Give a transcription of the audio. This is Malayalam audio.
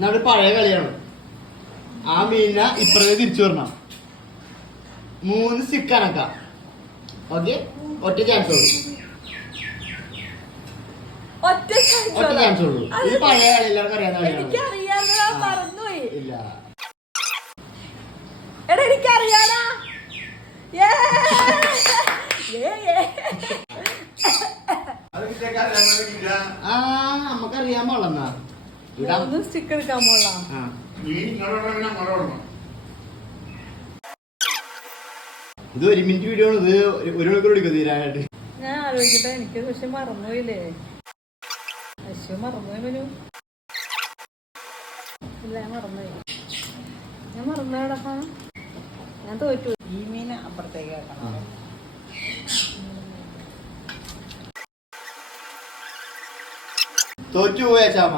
നമ്മുടെ പഴയ കളിയാണ്. ആ മീനിനെ ഇപ്പഴേ തിരിച്ചു വരണം. 3 സ്റ്റിക്ക് കണക്കാം. ഓക്കെ, ഒറ്റ ചാൻസ് ഉള്ളൂ. ഒറ്റ ചാൻസ് ഉള്ളൂ. ഇത് പഴയ കളി എല്ലാവർക്കും അറിയാവുന്ന കളിയാണ്. ഇല്ല, എനിക്കറിയാടാ. നമുക്കറിയാൻ പാടില്ലെന്നാ സ്റ്റിക്ക് എടുക്കാൻ പോളാം. ഇത് 1 മിനിറ്റ് വീഡിയോ ആണ്. ഇത് 1 മണിക്കൂർ എടുക്കും തീരാനായിട്ട്. ഞാൻ ആലോചിക്കട്ടെ. എനിക്ക് പക്ഷെ മറന്നുപോയില്ലേ? മറന്നുപോയി മനു. ഇല്ല, ഞാൻ മറന്നുപോയി. ഞാൻ മറന്നുപോയടാ. ഞാൻ തോറ്റു. ഈ മീൻ അപ്പുറത്തേക്ക് വെക്കണം. തോറ്റു പോയ ചാമ.